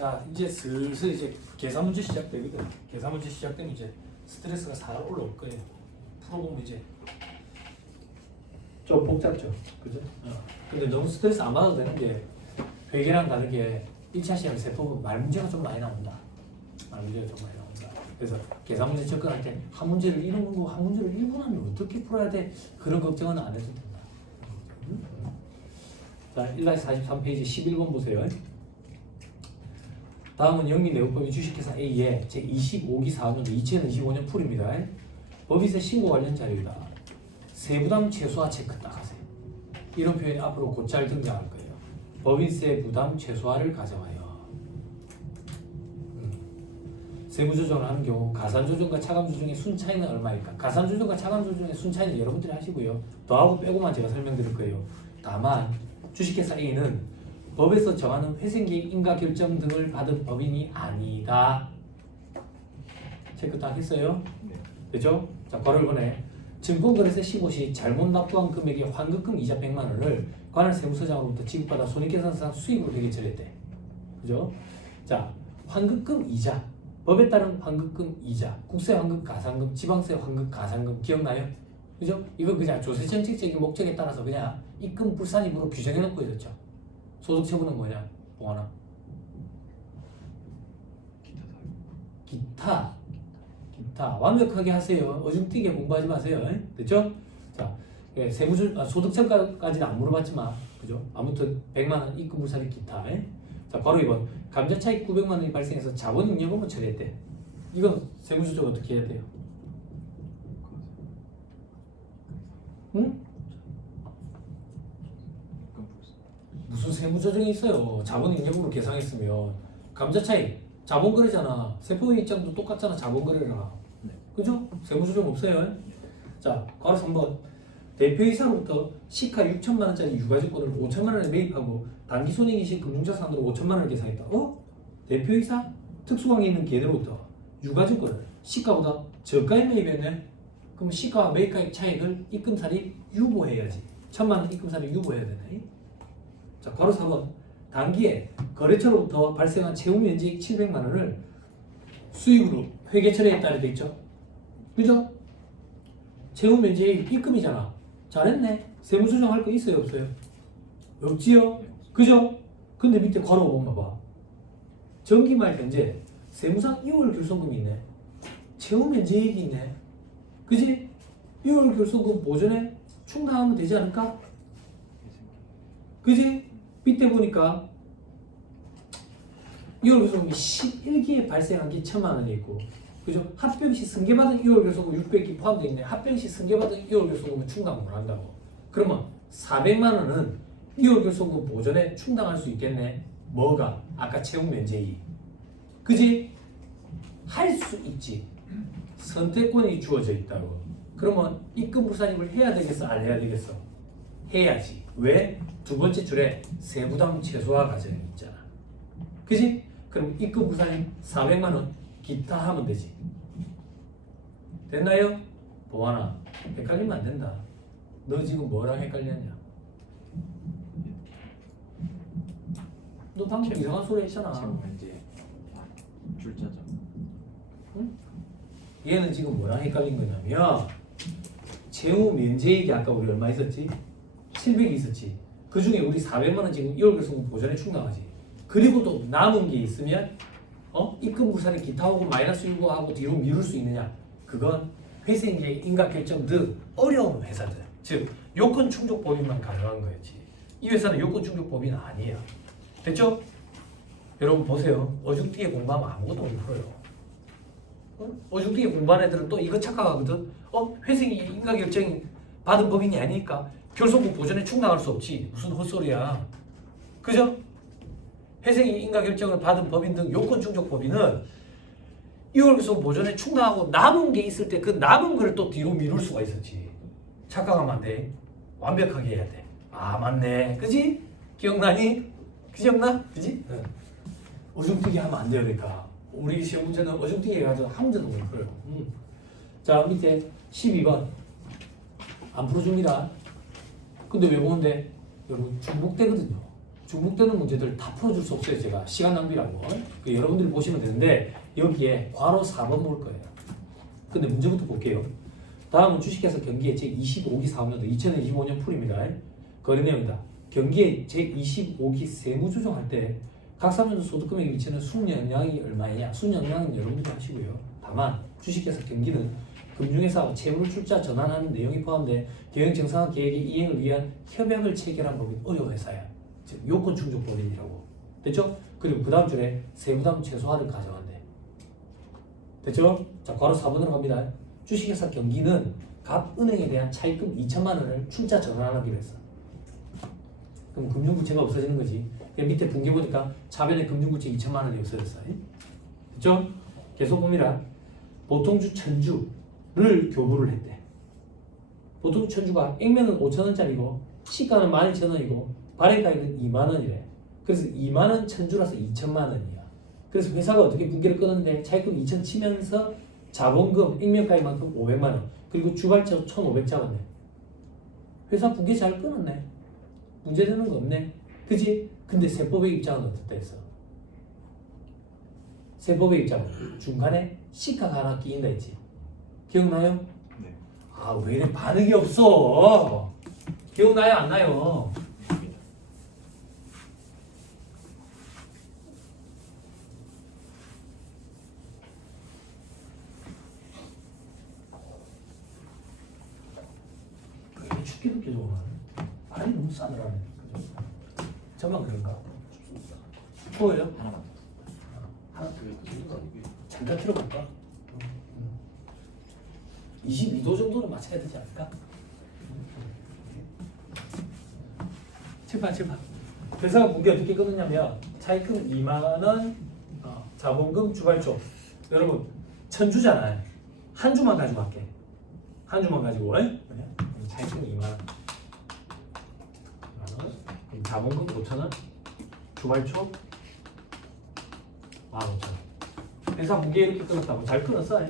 자, 이제 슬슬 이제 계산 문제 시작되거든. 계산 문제 시작되면 이제 스트레스가 살아 올라올 거예요. 풀어보면 이제 좀 복잡죠, 그죠? 근데 너무 스트레스 안 받아도 되는 게 회계랑 다르게 1차 시험 세법은 말 문제가 좀 많이 나온다. 말 문제가 좀 많이 나온다. 그래서 계산 문제 접근할 때 한 문제를 1분 고 한 문제를 1분 하면 어떻게 풀어야 돼? 그런 걱정은 안 해도 된다. 자, 1-43페이지 11번 보세요. 다음은 영리내역법인 주식회사 A의 제25기 4년도 2025년 풀입니다. 법인세 신고 관련 자료이다. 세부담 최소화 체크 딱 하세요. 이런 표현이 앞으로 곧잘 등장할 거예요. 법인세 부담 최소화를 가정하여 세부 조정을 하는 경우 가산 조정과 차감 조정의 순차이는 얼마일까? 가산 조정과 차감 조정의 순차이는 여러분들이 하시고요. 더하고 빼고만 제가 설명드릴 거예요. 다만 주식회사 A는 법에서 정하는 회생계획 인가 결정 등을 받은 법인이 아니다. 체크 딱 했어요? 네. 그죠? 자, 괄호를 보내. 증권거래세 신고 시 잘못 납부한 금액의 환급금 이자 100만 원을 관할 세무서장으로부터 지급받아 손익계산상 수익으로 회계 처리했대. 그죠? 자, 환급금 이자. 법에 따른 환급금 이자, 국세 환급 가산금, 지방세 환급 가산금 기억나요? 그죠? 이거 그냥 조세 정책적인 목적에 따라서 그냥 입금 불산입으로 규정해 놓고 있었죠. 소득 처분은 뭐냐? 봉하나? 기타. 완벽하게 하세요. 어중뛰게 공부하지 마세요. 됐죠? 자, 소득청까지는 안 물어봤지만, 그죠? 아무튼 100만 원 입금 불산입 기타. 자, 바로 2번. 감자 차익 900만 원이 발생해서 자본잉여금을 처리했대. 이건 세무조정 어떻게 해야 돼요? 응? 무슨 세무조정이 있어요? 자본잉여금으로 계산했으면 감자 차익 자본거래잖아. 세법의 입장도 똑같잖아. 자본거래랑. 네. 그죠? 세무조정 없어요. 자, 바로 3번. 대표이사로부터 시가 6천만 원짜리 유가증권을 5천만 원에 매입하고 단기 손익이 신 금융자산으로 5천만 원을 계산했다. 대표이사 특수관계 있는 걔들로부터 유가증권을 시가보다 저가에 매입했네. 그럼 시가와 매입가액 차익을 입금사리 유보해야지. 1천만 원 입금사리 유보해야 되네. 자, 바로 4번. 단기에 거래처로부터 발생한 채무면제익 700만 원을 수익으로 회계 처리에 따라 돼 있죠. 그죠? 채무면제익 입금이잖아. 잘했네. 세무조정 할 거 있어요, 없어요? 없지요? 그죠? 근데 밑에 괄호 보면 봐봐. 정기말 현재 세무상 2월 결손금이 있네. 채무면제익이 있네. 그지? 2월 결손금 보전에 충당하면 되지 않을까? 그지? 밑에 보니까 2월 결손금이 11기에 발생한 게 1,000만 원이 있고, 그죠? 합병 시 승계받은 2월 결손금 600기 포함되어 있네. 합병 시 승계받은 2월 결손금은 충당을 한다고. 그러면 400만 원은 2월 결손금 보전에 충당할 수 있겠네. 뭐가? 아까 채무 면제익. 그지? 할 수 있지. 선택권이 주어져 있다고. 그러면 입금 불산입을 해야 되겠어? 안 해야 되겠어? 해야지. 왜? 두 번째 줄에 세부담 최소화 과정이 있잖아. 그지? 그럼 입금 불산입 400만 원 기타 하면 되지. 됐나요? 보아나, 헷갈리면 안 된다. 너 지금 뭐랑 헷갈렸냐? 너 방금 이상한 소리 했잖아. 지금 이제 줄자죠. 응? 얘는 지금 뭐랑 헷갈린 거냐면 채무 면제액이 아까 우리 얼마 있었지? 700이 있었지. 그 중에 우리 400만 원 지금 2월 결손금 보전에 충당하지. 그리고 또 남은 게 있으면 입금 불산이 기타 하고 마이너스 유보하고 뒤로 미룰 수 있느냐? 그건 회생계획 인가 결정 등 어려운 회사들, 즉 요건 충족 법인만 가능한 거였지. 이 회사는 요건 충족 법인 아니야. 됐죠? 여러분 보세요. 어중뛰게 공부하면 아무것도 못 풀어요. 어중뛰게 공부하는 애들은 또 이거 착각하거든. 회생계획 인가 결정 받은 법인이 아니니까 결손금 보전에 충당할 수 없지. 무슨 헛소리야. 그죠? 회생계획 인가 결정을 받은 법인 등 요건 충족 법인은 2월 결손금 보전에 충당하고 남은 게 있을 때 그 남은 걸 또 뒤로 미룰 수가 있었지. 착각하면 안 돼. 완벽하게 해야 돼. 아, 맞네. 그지? 기억나니? 기억나? 그지? 응. 어중뛰게 하면 안 돼요. 그러니까 우리 시험 문제는 어중뛰게 해가지고 한 문제도 못 풀어요. 자, 밑에 12번 안 풀어줍니다. 근데 왜 보는데? 여러분 중복되거든요. 중복되는 문제들 다 풀어줄 수 없어요. 제가 시간 낭비라고. 여러분들이 보시면 되는데 여기에 괄호 4번 볼 거예요. 근데 문제부터 볼게요. 다음은 주식회사 경기의 제25기 사업년도 2025년 풀입니다. 거래 내용이다. 경기의 제25기 세무조정할 때 각 사업년도 소득금액에 미치는 순영향이 얼마냐? 순영향은 여러분들이 하시고요. 다만 주식회사 경기는 금융회사와 채무를 출자 전환하는 내용이 포함돼 경영 정상화 계획의 이행을 위한 협약을 체결한 법이 어려운 회사야. 즉 요건 충족 법인이라고. 됐죠? 그리고 그 다음 줄에 세부담 최소화를 가정한대. 됐죠? 자, 괄호 4번으로 갑니다. 주식회사 경기는 각 은행에 대한 차입금 2천만 원을 출자 전환하기로 했어. 그럼 금융부채가 없어지는 거지. 밑에 분기 보니까 차변에 금융부채 2천만 원이 없어졌어. 됐죠? 계속 봅니다. 보통주 천주를 교부를 했대. 보통주 천주가 액면은 5천 원짜리고 시가는 12,000원이고 발행가액은 2만 원이래. 그래서 2만 원 천주라서 2천만 원이야. 그래서 회사가 어떻게 분기를 끊었는데 차입금 2천 치면서 자본금 액면가액만큼 500만 원 그리고 주발적 1,500 잡았네. 회사 분기 잘 끊었네. 문제되는 거 없네. 그지? 근데 세법의 입장은 어떻다 했어? 세법의 입장은 중간에 시가가 하나 끼인다 했지. 기억나요? 네. 아, 왜 이래 반응이 없어? 기억나요? 안 나요? 왜 춥게 좋아? 발이 너무 싸늘하네. 그죠? 저만 그런가? 추워요? 하나만. 하나 잠깐 틀어볼까? 22도 정도는 맞춰야 되지 않을까? 제발. 회사가 분기 어떻게 끊었냐면 차입금 2만 원, 자본금 주발조. 여러분 천주잖아요. 한 주만 가지고 할게. 한 주만 가지고 차입금 2만 원, 자본금 5천 원, 주발초 15,000원. 회사 분기 이렇게 끊었다고 잘 끊었어요.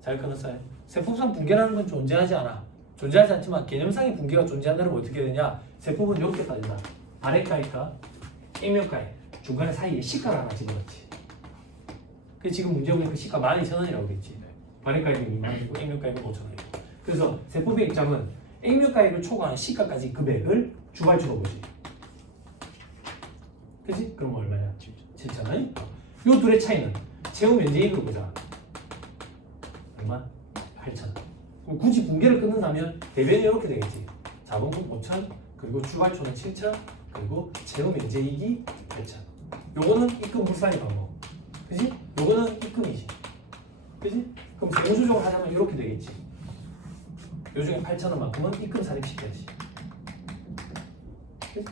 잘 끊었어요. 세법상 분기라는 건 존재하지 않아. 존재하지 않지만 개념상의 분기가 존재한다면 어떻게 되냐? 세법은 이렇게 따진다. 발행가액과 액면가액 중간에 사이에 시가를 하나 집어넣지. 그 지금 문제 보니까 시가 12,000원이라고 그랬지. 발행가액은 2만 원이고 액면가액은 5,000원이고. 그래서 세법의 입장은 액면가액을 초과한 시가까지 금액을 주발주로 보지. 그치? 그럼 얼마냐? 7,000원. 요 둘의 차이는 채무 면제액으로 보자. 얼마? 8,000원. 굳이 분기를 끊는다면 대변이 이렇게 되겠지. 자본금 5,000, 그리고 주발초는 7,000, 그리고 채무 면제액이 8,000. 요거는 입금 불산이 방법. 그지? 요거는 입금이지. 그지? 그럼 세무 조정을 하자면 이렇게 되겠지. 요 중에 8,000원만큼은 입금 살입시켜야지. 그지?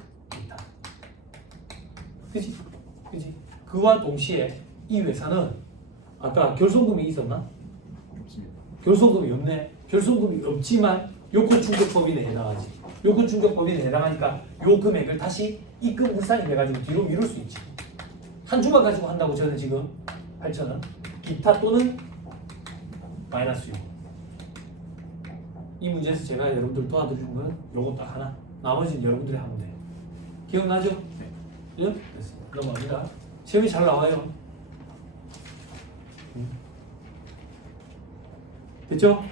그지? 그지? 그와 동시에 이 회사는 아까 결손금이 있었나? 없습니다. 결손금이 없네. 결손금이 없지만 요건충격법인에 해당하지. 요건충격법인에 해당하니까 요 금액을 다시 입금 불산이 돼가지고 뒤로 미룰 수 있지. 한 주만 가지고 한다고 저는 지금 8,000원. 기타 또는 마이너스 6. 이 문제에서 제가 여러분들 도와드리는 건 요거 딱 하나. 나머지는 여러분들이 하면 돼요. 기억나죠? 네. 예? 됐습니다. 넘어갑니다. 시험이 잘 나와요. 됐죠?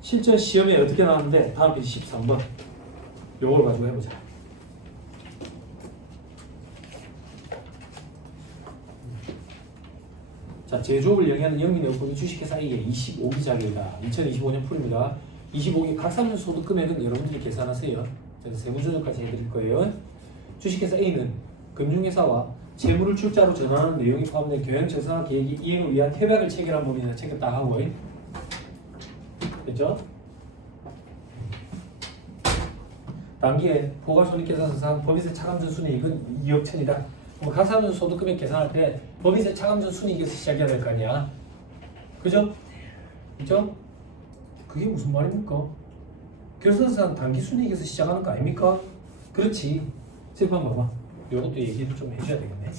실전 시험에 어떻게 나왔는데 다음 페이지 13번 요걸 가지고 해보자. 자, 제조업을 영위하는 영리내역법이 주식회사 A의 25기자료이다. 2025년 풀입니다. 25기 각 3년 소득 금액은 여러분들이 계산하세요. 그래서 세무조정까지 해드릴 거예요. 주식회사 A는 금융회사와 채무를 출자로 전환하는 내용이 포함된 경영 정상화 계획이 이행을 위한 협약을 체결한 법이다. 체결 딱 하고. 됐죠? 단기에 포괄손익계산서상 법인세 차감전 순이익은 2억 천이다. 각 3년 소득금액 계산할 때 법인세 차감전 순이익에서 시작해야 될 거 아니야. 그죠? 그죠? 그게 무슨 말입니까? 결산서상 단기 순이익에서 시작하는 거 아닙니까? 그렇지. 칠판 봐봐. 이것도 얘기를 좀 해줘야 되겠네.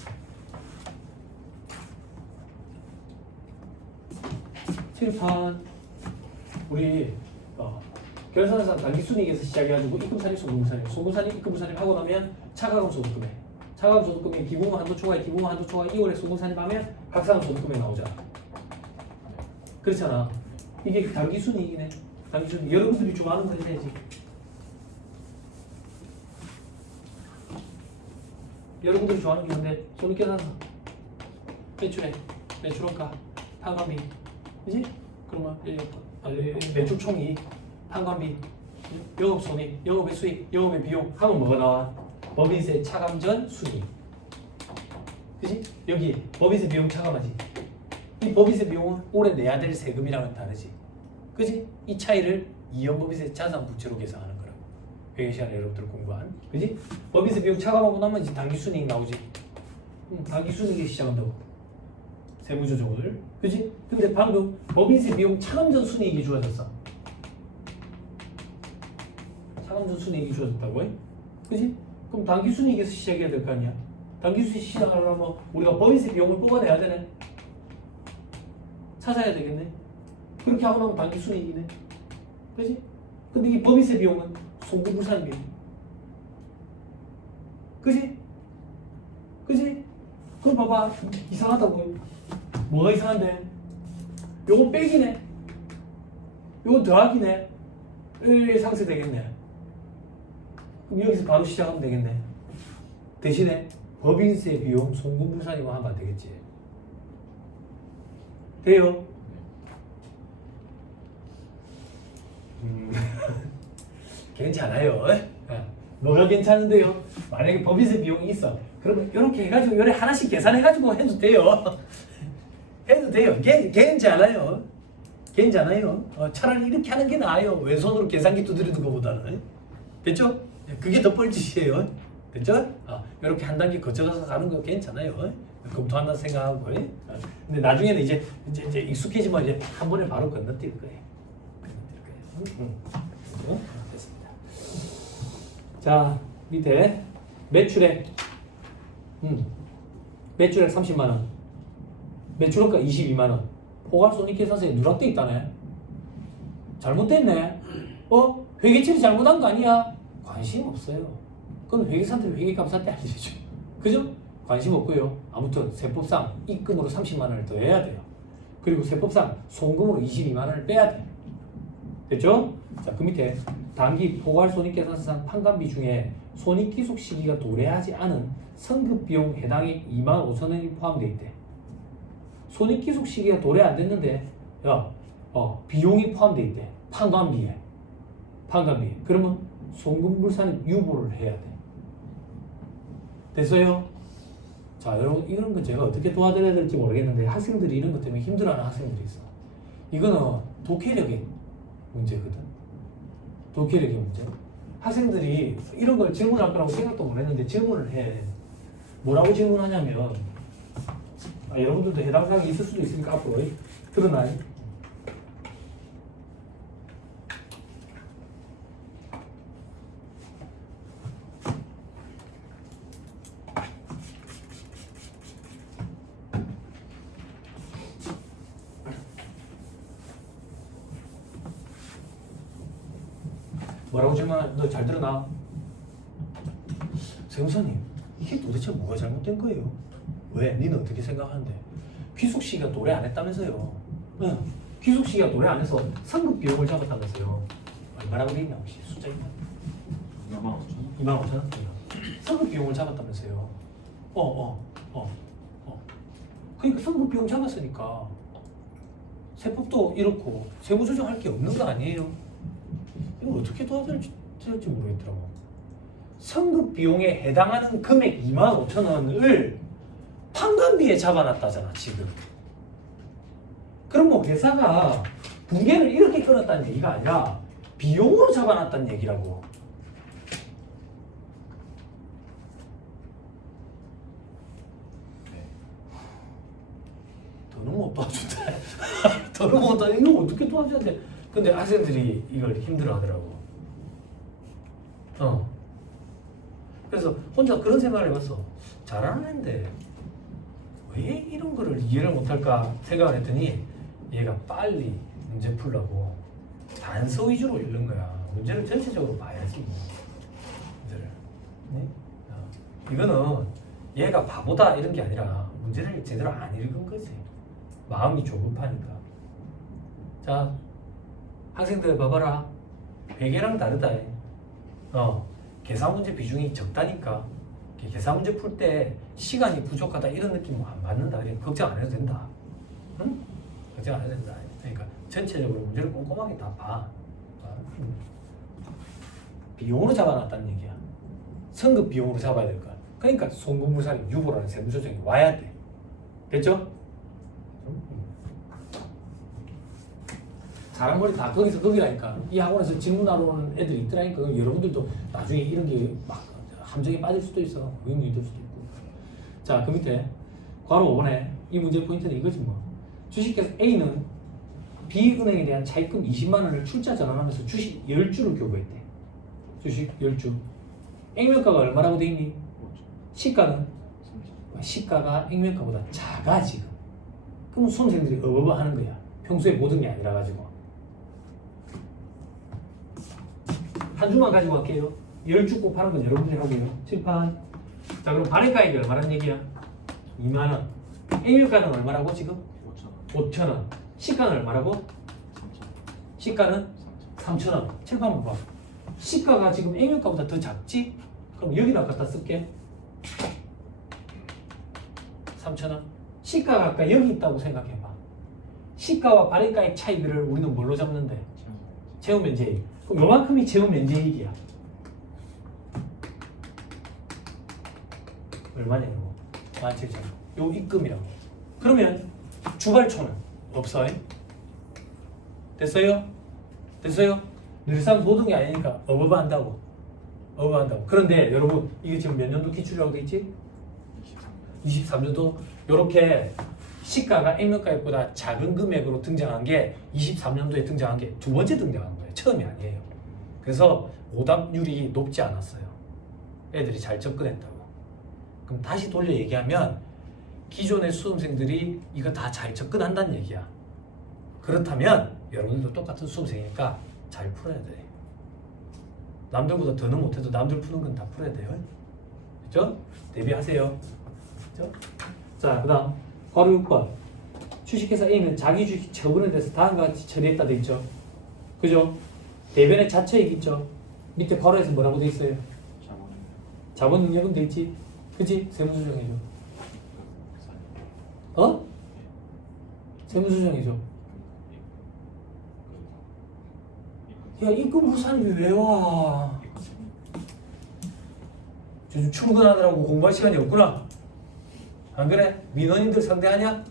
칠판 우리 결산서상 단기 순이익에서 시작해가지고 입금산입, 송금산입, 송금산입, 입금산입 하고 나면 차가금 소득금액 차감 소득금액 기본 한도 초과에 기본 한도 초과 2월에 수급 산입하면 각사금 소득금액 나오잖아. 그렇잖아. 이게 단기 순이익이네. 단기 순이익. 여러분들이 좋아하는 거 해야지. 여러분들이 좋아하는 게 뭔데? 손익계산서. 매출액, 매출원가, 판관비. 그지? 그러면 매출 총이익, 판관비, 영업손익, 영업의 수익, 영업의 비용 하면 뭐가 나와? 법인세 차감 전 순이익. 그지? 여기 법인세 비용 차감하지. 이 법인세 비용은 올해 내야 될 세금이랑은 다르지. 그지? 이 차이를 이연법인세 자산부채로 계산하는 거라고. 회계 시간에 여러분들 공부한. 그지? 법인세 비용 차감하고 나면 이제 당기순이익 나오지. 당기순이익이 시작한다고. 세무조정을. 그지? 근데 방금 법인세 비용 차감 전 순이익이 주어졌어. 차감 전 순이익이 주어졌다고 해? 그지? 그럼 당기순이익에서 시작해야 될 거 아니야? 당기순이익 시작하려면 우리가 법인세 비용을 뽑아내야 되네. 찾아야 되겠네. 그렇게 하고 나면 당기순이익이네. 그지? 근데 이 법인세 비용은 송금불산 비용. 그지? 그지? 그럼 봐봐. 이상하다고. 뭐가 이상한데? 요거 빼기네. 요거 더하기네. 상세 되겠네. 그럼 여기서 바로 시작하면 되겠네. 대신에 법인세 비용 송금불산이고 하면 안 되겠지. 돼요? 괜찮아요. 뭐가 괜찮은데요? 만약에 법인세 비용이 있어. 그러면 이렇게 해가지고 요래 하나씩 계산해가지고 해도 돼요. 해도 돼요. 괜찮아요. 괜찮아요. 차라리 이렇게 하는 게 나아요. 왼손으로 계산기 두드리는 것보다는. 됐죠? 그게 더 뻘짓이에요. 됐죠? 이렇게 한 단계 거쳐가서 가는 거 괜찮아요. 검토한다 생각하고. 근데 나중에는 이제 익숙해지면 이제 한 번에 바로 건너뛸 거예요. 됐습니다. 자, 밑에 매출액. 매출액 30만 원. 매출원가 22만 원. 포괄손익계산서에 누락돼 있다네. 잘못됐네. 회계처리 잘못한 거 아니야? 관심 없어요. 그건 회계사한테 회계감사한테 알려줘. 그죠? 관심 없고요. 아무튼 세법상 입금으로 30만 원을 더 해야 돼요. 그리고 세법상 송금으로 22만 원을 빼야 돼. 됐죠? 자, 그 밑에 단기 포괄손익계산서상 판관비 중에 손익기속 시기가 도래하지 않은 성급비용 해당의 25,000원이 포함되어 있대. 손익기속 시기가 도래 안 됐는데 비용이 포함되어 있대. 판관비에. 그러면 송금불산입 유보를 해야 돼. 됐어요? 자, 여러분 이런 건 제가 어떻게 도와드려야 될지 모르겠는데 학생들이 이런 것 때문에 힘들어하는 학생들이 있어. 이거는 독해력의 문제거든. 독해력의 문제. 학생들이 이런 걸 질문할 거라고 생각도 못 했는데 질문을 해. 뭐라고 질문하냐면 여러분들도 해당 사항이 있을 수도 있으니까 앞으로 들어놔. 뭐라고 질문하? 너 잘 들어나? 세무사님, 이게 도대체 뭐가 잘못된 거예요? 왜? 니는 어떻게 생각하는데? 귀속 시기가 도래 안 했다면서요? 응. 귀속 시기가 도래 안 해서 상급 비용을 잡았다면서요? 얼마라고 돼 있나 혹시 숫자 있나? 25,000원? 25,000원? 상급 비용을 잡았다면서요? 그러니까 상급 비용 잡았으니까 세법도 이렇고 세무조정할 게 없는 거 아니에요? 이걸 어떻게 도와드릴지 모르겠더라고. 상급 비용에 해당하는 금액 25,000원을 판관비에 잡아놨다잖아 지금. 그럼 뭐 회사가 붕괴를 이렇게 끊었다는 얘기가 아니라 비용으로 잡아놨다는 얘기라고. 더는 못 도와준다. 더는 못 도와준다. 이거 어떻게 도와줘야 돼? 근데 학생들이 이걸 힘들어하더라고. 그래서 혼자 그런 생각을 해봤어. 잘하는 애인데 왜 이런 거를 이해를 못할까 생각을 했더니 얘가 빨리 문제 풀려고 단서 위주로 읽는 거야. 문제를 전체적으로 봐야지. 문제를. 네? 이거는 얘가 바보다 이런 게 아니라 문제를 제대로 안 읽은 거지. 마음이 조급하니까. 자, 학생들 봐봐라. 회계랑 다르다. 계산 문제 비중이 적다니까. 계산 문제 풀 때 시간이 부족하다 이런 느낌 안 받는다. 그러니까 걱정 안 해도 된다. 응? 걱정 안 해도 된다. 그러니까 전체적으로 문제를 꼼꼼하게 다 봐. 비용으로 잡아놨다는 얘기야. 성급 비용으로 잡아야 될 거야. 그러니까 송금물살인 유보라는 세무조정이 와야 돼. 됐죠? 사람머리 다 거기서 거기라니까. 이 학원에서 질문하러 오는 애들이 있더라니까. 여러분들도 나중에 이런 게 막 함정에 빠질 수도 있어. 의문이 들 수도 있고. 자, 그 밑에 괄호 5번에 이 문제 포인트는 이거지 뭐. 주식회사 A는 B은행에 대한 차입금 20만 원을 출자 전환하면서 주식 10주를 교부했대. 주식 10주. 액면가가 얼마라고 돼 있니? 시가는? 시가가 액면가보다 작아 지금. 그럼 수험생들이 어버버 하는 거야. 평소에 모든 게 아니라 가지고. 한 주만 가지고 갈게요. 10주 곱하는 건 여러분들이 하고요. 칠판. 자, 그럼 발행가액이 얼마란 얘기야? 2만 원. 액면가는 얼마라고 지금? 5천 원. 시가는 얼마라고? 3천. 시가는 3,000원. 칠판 봐봐. 시가가 지금 액면가보다 더 작지? 그럼 여기다 갖다 쓸게. 3,000원. 시가가 아까 여기 있다고 생각해봐. 시가와 발행가액 차이를 우리는 뭘로 잡는데? 채무 면제액. 그럼 요만큼이 채무 면제액이야. 얼마냐 이거? 17,000원. 요 입금이라고. 그러면 주발초는 없어. 됐어요? 됐어요? 늘상 모든 게 아니니까 어버버 한다고. 어버버 한다고. 그런데 여러분 이게 지금 몇 년도 기출이라고 돼 있지? 23년도. 요렇게 시가가 액면가액보다 작은 금액으로 등장한 게 23년도에 등장한 게 두 번째 등장한 거예요. 처음이 아니에요. 그래서 오답률이 높지 않았어요. 애들이 잘 접근했다고. 그럼 다시 돌려 얘기하면 기존의 수험생들이 이거 다 잘 접근한다는 얘기야. 그렇다면 여러분들도 똑같은 수험생이니까 잘 풀어야 돼. 남들보다 더는 못해도 남들 푸는 건 다 풀어야 돼요. 그죠? 대비하세요. 그죠? 자, 그 다음 바로 6번. 주식회사 A는 자기 주식 처분에 대해서 다음과 같이 처리했다 돼 있죠. 그죠? 대변의 자처익 있죠. 밑에 괄호에서 뭐라고 돼 있어요? 자본 능력은 돼 있지. 그지? 세무조정해줘. 어? 세무조정해줘. 야, 입금 후산이 왜 와? 요즘 출근하느라고 공부할 시간이 없구나. 안 그래? 민원인들 상대하냐?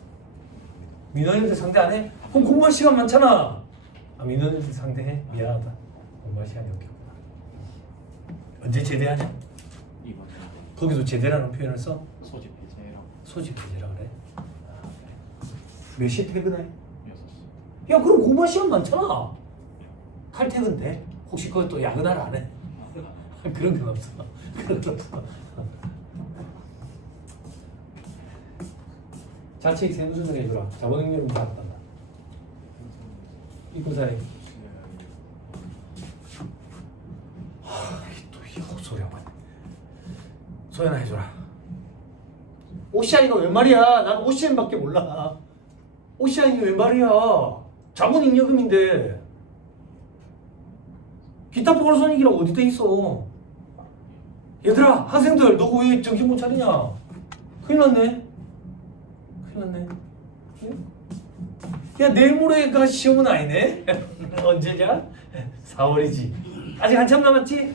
민원인들 상대 안 해? 그럼 공부할 시간 많잖아. 아, 민원인들 상대해? 미안하다. 공부할 시간이 없겠구나. 언제 제대하냐? 이번 거기도 제대라는 표현을 써? 소집 해제라고. 소집 해제라 그래? 아, 그래. 몇 시에 퇴근해? 6시. 야, 그럼 공부할 시간 많잖아. 칼퇴근 돼? 혹시 그것도 야근하러 안 해? 그런 건 없어. 그런 건 없어. 자체익 세무조정 해주라. 자본능력은 받았다. 입금사례. 또 이거 소리 한 번. 소연아 해줘라. 오시안이가 웬 말이야? 난 오시안밖에 몰라. 오시안이 웬 말이야? 자본잉여금인데 기타 포괄손익이라고 어디 돼 있어? 얘들아, 학생들 너 왜 정신 못 차리냐? 큰일 났네. 큰일 났네. 야, 내일 모레가 시험은 아니네? 언제냐? 4월이지. 아직 한참 남았지?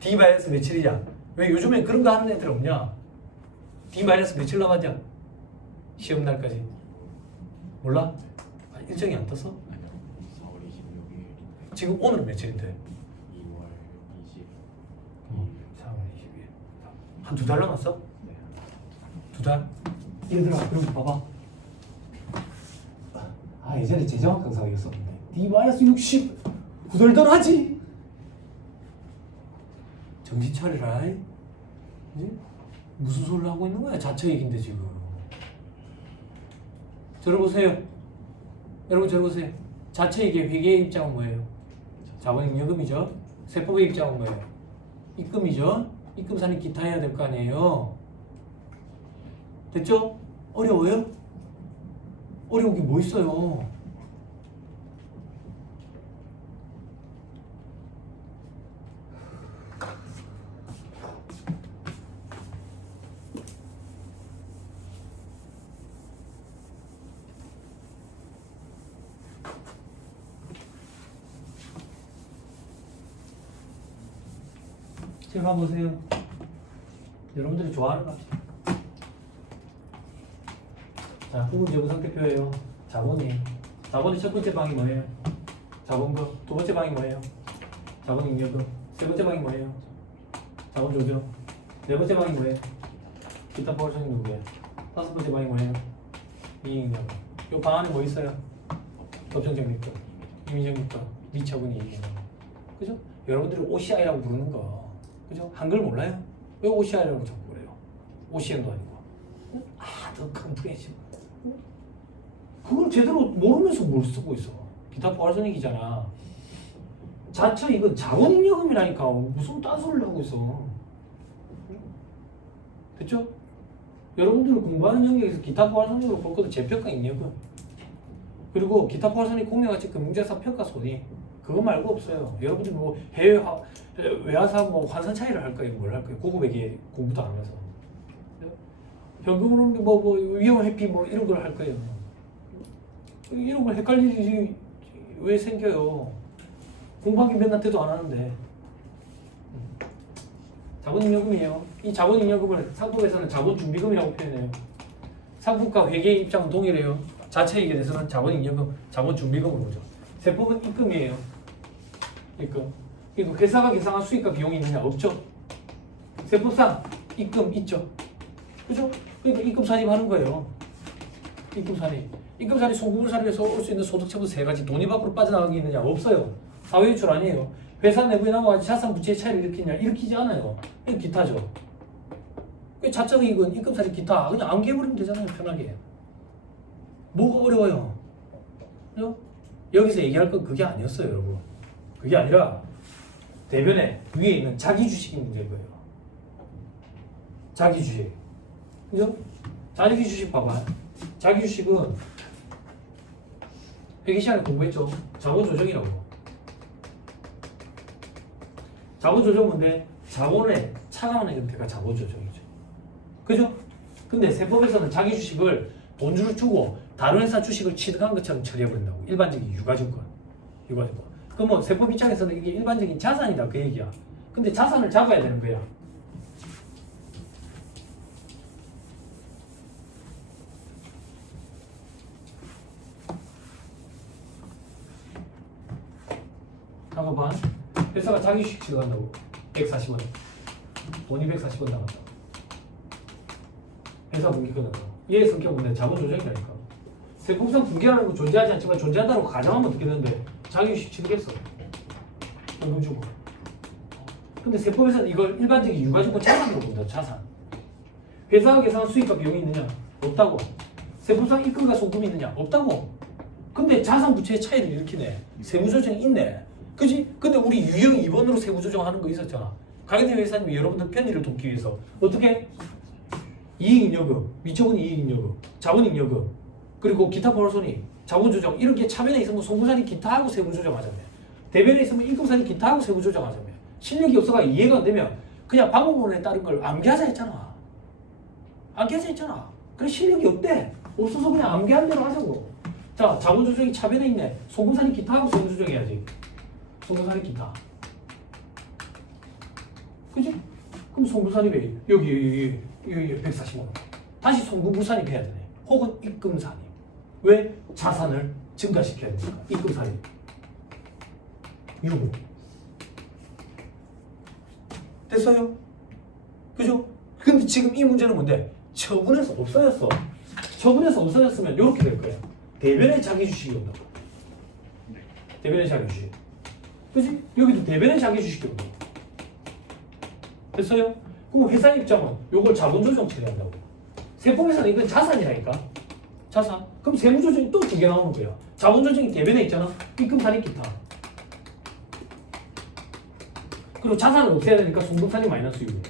D 마이너스 며칠이냐? 왜 요즘에 그런 거 하는 애들 없냐? D 마이너스 며칠 남았냐? 시험 날까지. 몰라? 아, 일정이 안 떴어? 4월 26일. 지금 오늘은 며칠인데? 2월 20일. 4월 20일. 한 두 달 남았어? 네. 두 달? 얘들아, 그럼 봐봐. 아, 예전에 재정학 강사였었는데 D-60 후덜덜하지? 정신 차리라. 이제 무슨 소리를 하고 있는 거야? 자처 얘긴데 지금. 들어보세요. 여러분 들어보세요. 자처 얘기 회계의 입장은 뭐예요? 자본잉여금이죠. 세법의 입장은 뭐예요? 입금이죠. 입금사는 기타 해야 될 거 아니에요. 됐죠? 어려워요? 어려운 게 뭐 있어요? 지금 한번 보세요. 여러분들이 좋아하는 거 합시다. 자, 구분 여부 상태표예요. 자본이 첫 번째 방이 뭐예요? 자본금. 두 번째 방이 뭐예요? 자본 잉여금. 세 번째 방이 뭐예요? 자본 조정. 네 번째 방이 뭐예요? 기타 포괄적인 누구예요? 다섯 번째 방이 뭐예요? 이익잉여금. 요 방 안에 뭐 있어요? 법정적립금, 임의적립금, 미처분 이익잉여금. 그죠? 여러분들이 OCI라고 부르는 거, 그죠? 한글 몰라요? 왜 OCI라고 자꾸 그래요? OCN도 아니고. 더 컴프레hensive. 그걸 제대로 모르면서 뭘 쓰고 있어. 기타 포괄선익이잖아. 자체 이거 자본잉여금이라니까. 무슨 딴소리를 하고 있어. 됐죠? 여러분들이 공부하는 영역에서 기타 포괄선익으로 볼 것도 재평가 잉여금, 그리고 기타 포괄선익 공매가치 금융자산 평가 손익, 그거 말고 없어요. 여러분들이 뭐 해외 외화사 뭐 환산 차이를 할 거예요, 뭘 할 거예요? 고급회계 공부도 안 하면서 현금으로 뭐 위험 회피 뭐 이런 걸 할 거예요. 이런 걸 헷갈릴 일이 왜 생겨요? 공부하기 맨날 때도 안 하는데. 자본잉여금이에요. 이 자본잉여금을 상법에서는 자본준비금이라고 표현해요. 상품과 회계의 입장은 동일해요. 자체이익에 대해서는 자본잉여금, 자본준비금으로 보죠. 세법은 입금이에요. 입금. 그리고 회사가 계상한 수익과 비용이 있느냐? 없죠. 세법상 입금 있죠. 그죠? 그러니까 입금 산입하는 거예요. 입금 산입. 입금 산입 송금을 산입해서 올 수 있는 소득처분 세 가지. 돈이 밖으로 빠져나가게 있느냐? 없어요. 사회유출 아니에요. 회사 내부에 남아가지고 자산 부채의 차이를 일으키냐? 일으키지 않아요. 이건 기타죠. 그 자적 이익은 입금 산입 기타. 그냥 암기해버리면 되잖아요. 편하게. 뭐가 어려워요? 그죠? 여기서 얘기할 건 그게 아니었어요, 여러분. 그게 아니라 대변에 위에 있는 자기 주식이 문제인 거예요. 자기 주식. 그죠? 자기 주식 봐봐. 자기 주식은 회계 시간에 공부했죠. 자본 조정이라고. 자본 조정 뭔데? 자본의 차감하는 형태가 자본 조정이죠. 그죠? 근데 세법에서는 자기 주식을 돈주를 주고 다른 회사 주식을 취득한 것처럼 처리해버린다고. 일반적인 유가증권. 그럼 뭐 세법 입장에서는 이게 일반적인 자산이다 그 얘기야. 근데 자산을 잡아야 되는 거야. 잠깐만. 회사가 자기 주식 취득한다고. 140원. 돈이 140원 나간다. 회사 분기 끝났다. 얘의 성격 뭔데? 자본 조정이라니까. 세법상 분기라는 거 존재하지 않지만 존재한다고 가정하면 어떻게 되는데? 자기 주식 취득했어. 연금 주고. 근데 세법에서는 이걸 일반적인 유가증권 자산으로 본다. 자산. 회사가 계산한 수익과 비용이 있느냐? 없다고. 세법상 입금과 송금이 있느냐? 없다고. 근데 자산 부채의 차이를 일으키네. 세무조정이 있네. 그지? 근데 우리 유형 2번으로 세무조정하는 거 있었잖아. 가게대 회사님이 여러분들 편의를 돕기 위해서 어떻게? 이익잉여금, 미처분 이익잉여금, 자본잉여금, 그리고 기타 포괄손익, 자본조정 이런 게 차변에 있으면 송금산이 기타하고 세무조정하자며, 대변에 있으면 입금산이 기타하고 세무조정하자며. 실력이 없어가 이해가 안 되면 그냥 방법론에 따른 걸 암기하자 했잖아. 암기하자 했잖아. 그래 실력이 없대. 없어서 그냥 암기한 대로 하자고. 자, 자본조정이 차변에 있네. 송금산이 기타하고 세무조정해야지. 송금산이 기타. 그지? 그럼 송금산이 왜 여기 140만 원. 다시 송금부산입 해야 되네. 혹은 입금산입. 왜? 자산을 증가시켜야 되니까. 입금산입. 유무. 됐어요? 그죠? 근데 지금 이 문제는 뭔데? 처분해서 없어졌어. 처분해서 없어졌으면 이렇게 될 거야. 대변의 자기 주식이 온다고. 대변의 자기 주식. 그지? 여기도 대변의 자기 주식이 온다고. 됐어요? 그럼 회사 입장은 이걸 자본조정 처리한다고. 세법에서는 이건 자산이라니까. 자산. 그럼 세무조정이 또 두 개 나오는 거야. 자본조정이 대변에 있잖아. 입금산이 기타. 그리고 자산을 없애야 되니까 송금산이 마이너스 6.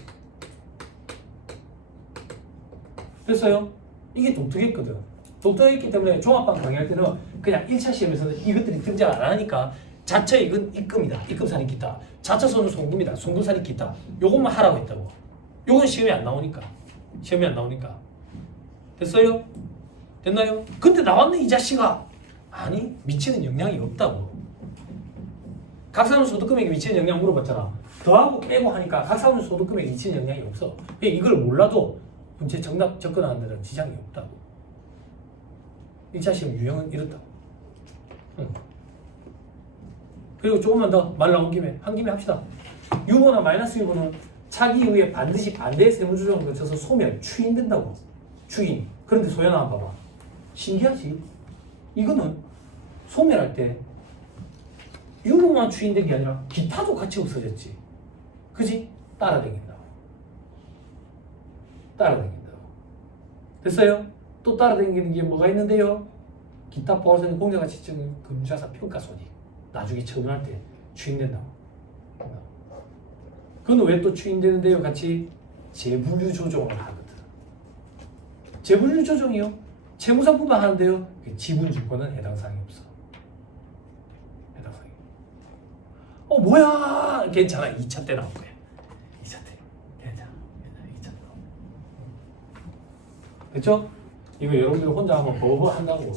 됐어요? 이게 독특했거든. 독특했기 때문에 종합반 강의할 때는 그냥 1차 시험에서는 이것들이 등장 안 하니까 자처 이건 입금이다. 입금산이 있다. 자처선은 송금이다. 송금산이 있다. 요것만 하라고 했다고. 요건 시험에 안 나오니까. 시험에 안 나오니까. 됐어요? 됐나요? 근데 나왔네 이 자식아. 아니 미치는 영향이 없다고. 각사는 소득금액에 미치는 영향 물어봤잖아. 더하고 빼고 하니까 각사는 소득금액에 미치는 영향이 없어. 이걸 몰라도 문제 정답 접근하는 데는 지장이 없다고. 1차 시험 유형은 이렇다고. 응. 그리고 조금만 더 말 나온 김에 한 김에 합시다. 유보나 마이너스 유보는 차기 이후에 반드시 반대의 세무조정을 거쳐서 소멸, 추인된다고. 추인. 그런데 소연아 봐봐. 신기하지? 이거는 소멸할 때 유보만 추인된 게 아니라 기타도 같이 없어졌지. 그지? 따라다닌다고. 따라다닌다고. 됐어요? 또 따라다니는 게 뭐가 있는데요? 기타 포함해서 공정가치증 금융자산 평가손익. 나중에 처분할 때 추인된다고. 그건 왜 또 추인되는데요? 같이 재분류 조정을 하거든. 재분류 조정이요? 채무상품만 하는데요. 지분증권은 해당 사항이 없어. 해당 사항이. 뭐야? 괜찮아. 2차 때 나올 거야. 2차 때. 괜찮아. 2차 때 나올 거야. 됐죠? 이거 여러분들 혼자 한번 버버 한다고.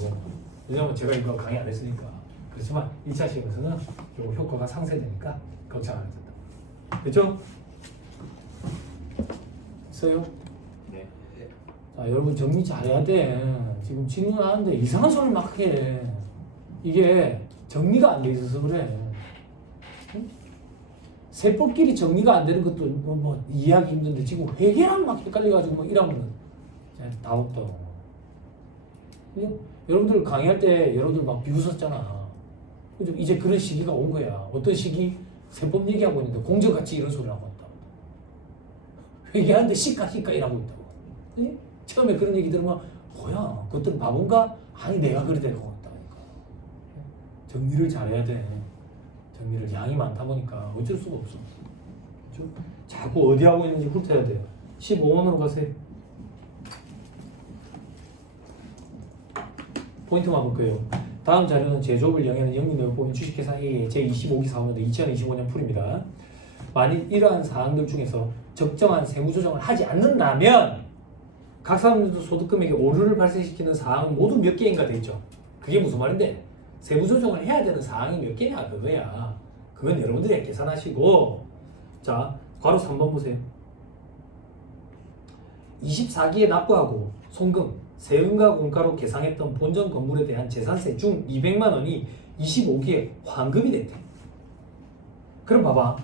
왜냐면 제가 이거 강의 안 했으니까. 그렇지만 1차 시험에서는 요 효과가 상쇄되니까 걱정 안 해도 된다. 됐죠? 있어요? 네. 자, 여러분 정리 잘해야 돼. 지금 질문하는데 이상한 소리 막 해. 이게 정리가 안 돼 있어서 그래. 응? 세법끼리 정리가 안 되는 것도 뭐 이해하기 힘든데 지금 회계랑 막 헷갈려가지고 뭐 이러면은 다 없다고. 여러분들 강의할 때 여러분들 막 비웃었잖아. 그죠? 이제 그런 시기가 온 거야. 어떤 시기? 세법 얘기하고 있는데 공정가치 이런 소리 하고 있다고. 회계하는데 시가 이라고 있다고. 예? 처음에 그런 얘기 들으면 뭐야? 그것들은 바본가? 아니 내가 그래 될것 같다니까. 정리를 잘해야 돼. 정리를 양이 많다 보니까 어쩔 수가 없어. 그렇죠? 자꾸 어디 하고 있는지 훑어야 돼요. 15번으로 가세요. 포인트만 볼 거예요. 다음 자료는 제조업을 영위하는 영리내역법인 주식회사 A의 제25기 사업연도 2025년 풀입니다. 만일 이러한 사항들 중에서 적정한 세무조정을 하지 않는다면 각 사람들도 소득금액에 오류를 발생시키는 사항은 모두 몇 개인가 돼 있죠. 그게 무슨 말인데? 세무조정을 해야 되는 사항이 몇 개냐 그거야. 그건 여러분들이 계산하시고. 자, 괄호 3번 보세요. 24기에 납부하고 송금, 세금과 공가로 계상했던 본전 건물에 대한 재산세 중 200만 원이 25기에 환급이 됐대. 그럼 봐봐.